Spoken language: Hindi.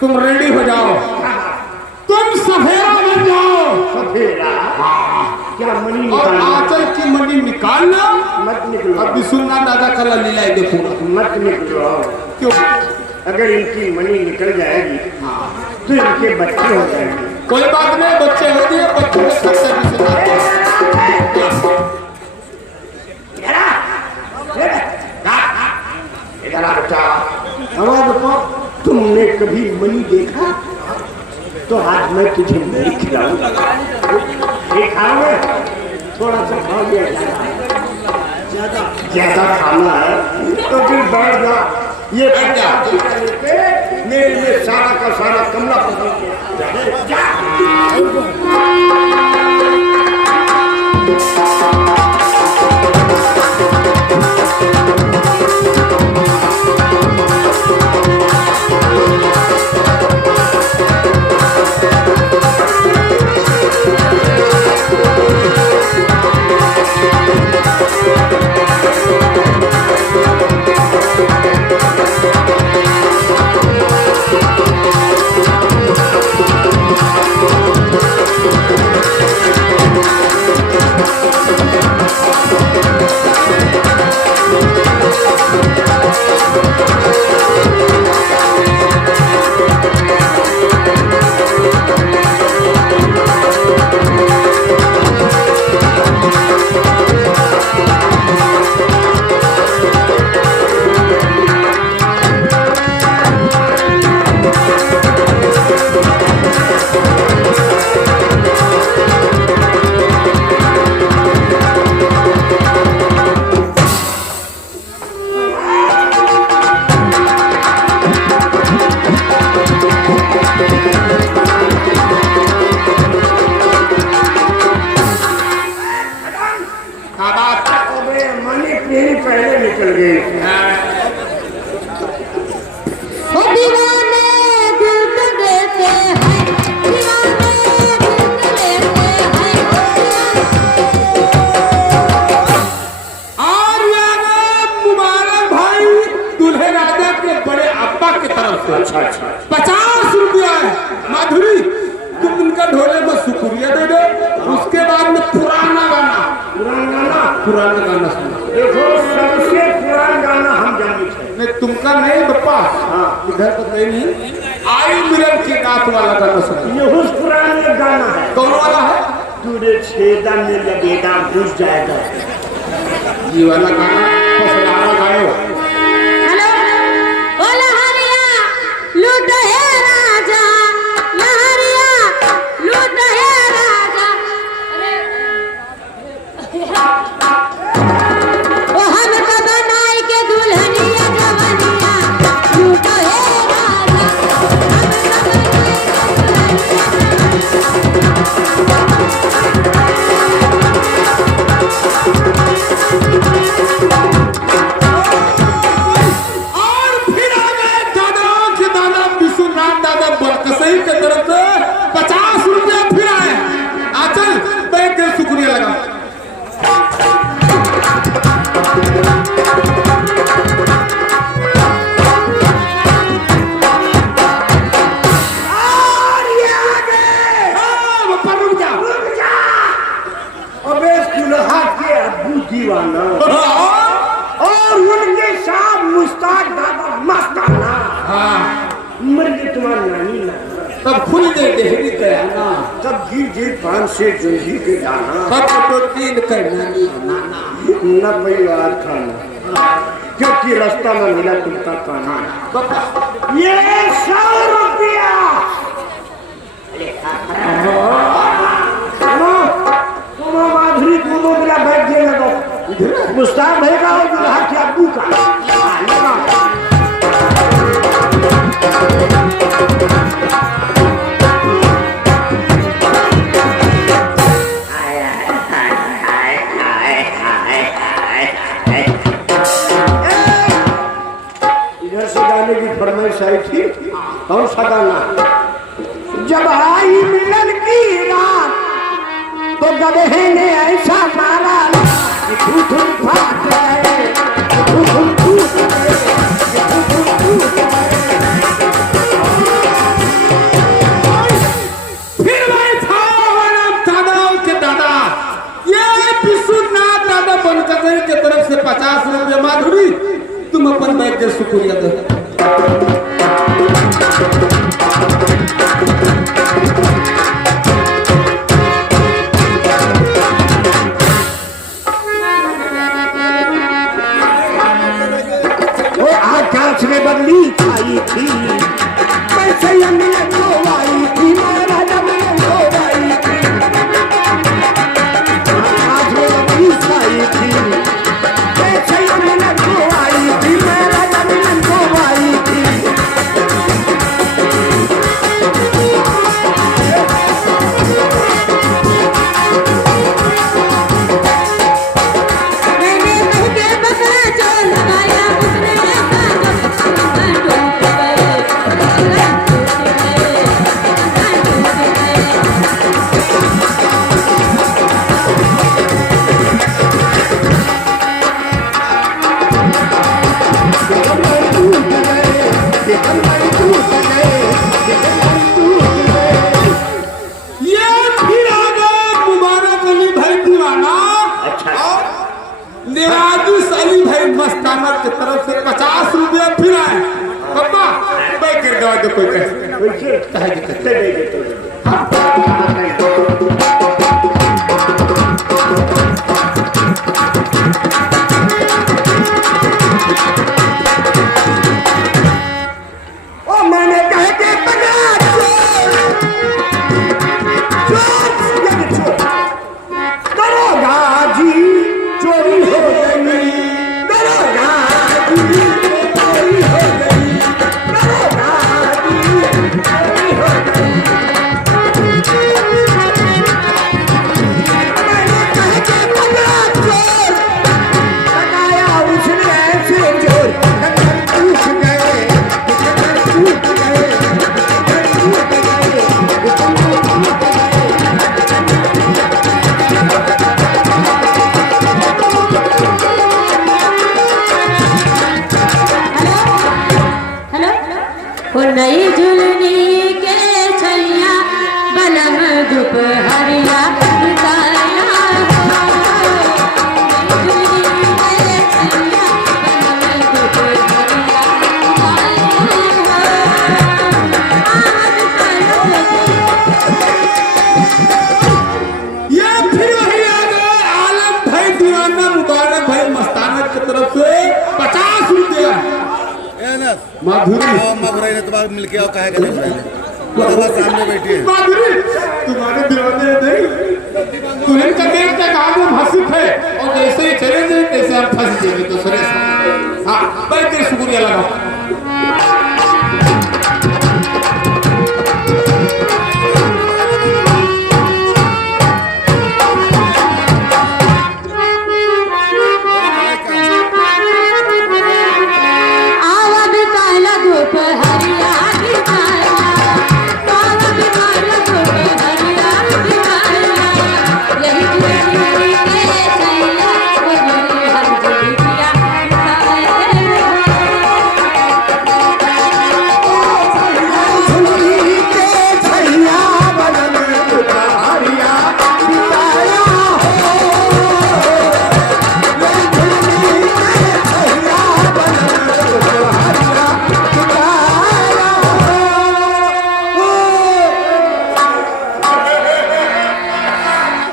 तुम रेडी हो जाओ, तुम सफेरा बन जाओ। सफेरा? क्या मणि और निकालना? आंचल की मणि निकालना। मत निकलो। अब विश्वनाथ दादा का लीला देखो। मत निकलो। क्यों? अगर इनकी मणि निकल जाएगी तो इनके बच्चे हो जाएंगे। कोई बात नहीं, बच्चे हो गए, बच्चों के खर्चा तुमने कभी मणि देखा? तो आज मैं तुझे मणि खिलाऊंगा। खाओगे? थोड़ा सा खा लिया, ज्यादा खाना है तो फिर बैठ जा। ये क्या मेरे लिए सारा का सारा कमला पसंद किया। अच्छा 50 रुपया है। माधुरी तुम उनका ढोले में शुक्रिया दे दो, उसके बाद में पुराना गाना सुना। देखो सबसे पुराना गाना हम जानते नहीं तुमका नहीं बप्पा। हाँ इधर तो नहीं। आई मिलन की नात वाला गाना सुना। ये उस पुराने गाना है। कौन वाला है? तुझे छेदा में लगेगा घुस जाएगा, ये वाला गाना पसंद गायो। लूट है राजा, लहरिया लूट है राजा। ओ हम तो बनाई के दुल्हनिया जवनिया, लूट है राजा। सही के तरफ से 50 रुपया फिर आए। आचल बैंक के शुक्रिया लगा। अबे दुल्हा के अब्बू दीवाना और उनके साथ मुश्ताक दादा मस्ताना। हाँ मर गई तुम्हारी नानी ना, तब खुल दे देहरी गया ना, तब गिर जी पान से जुल्ही के जाना, तब तो तीन कर नानी नाना न परिवार खाना, क्योंकि रास्ता में मिला तुमका पाना। ये 100 रुपया माधुरी दोनों मिला बैठ गए लगो। मुस्ताक भाई का और दुल्हा के अब्बू का। इधर से गाने की फरमाइश आई थी। कौन सा गाना? जब आई मिलन की रात तो गधे ने ऐसा मारा कि धुन फाट गए, धुन टूट गए, धुन टूट गए। शुक्रिया दो। वो आकाश में बदली छाई थी, कैसे ये मिलन को आई थी, मेरा जब मिलन को आई थी। आकाश में बदली छाई थी, कैसे ये मिलन को आई थी, मेरा जब मिलन को आई थी। मैंने महके बकरा जो लगाया उसने ऐसा जो बंधन टूट गए, बंधन टूट गए, बंधन टूट गए। दिगंबर टूट गए, दिगंबर टूट गए, दिगंबर टूट गए। ये फिर आ गए मुबारक अली भाई दीवाना और निराजुस अली भाई मस्ताना की तरफ से 50 रुपया फिर आए। पप्पा भाई कर दो तो कोई कैसे वैसे कहे कि कितने दे देते ओ मैंने कहे कि बना दरोगा जी चोरी हो गई, दरोगा जी चोरी हो गई, दरोगा जी चोरी हो गई। मैंने कहे कि बना चोर लगाया उसने ऐसे जोर, कंधर टूट गए, कंधर टूट गए, कंधर टूट गए, कंधर टूट गए। हेलो वो नई झुलनी के छैया बलम दोपहरिया बिताया हो। नई झुलनी के छैया बलम दोपहरिया बिताया हो। आज ये फिर वही आ गए आलम भाई दीवाना मुबारक भाई मस्ताना की तरफ से 50 रुपया। माधुरी ने तुम्हारे मिल के आओ कहे का नहीं बुराई सामने बैठी है। माधुरी तुम्हारे दीवाने देख तुम्हें का देख के कहा हम हंसित है और जैसे ही चले जाए तैसे हम फंस जाएंगे दूसरे से। हाँ भाई तेरे शुक्रिया लगा।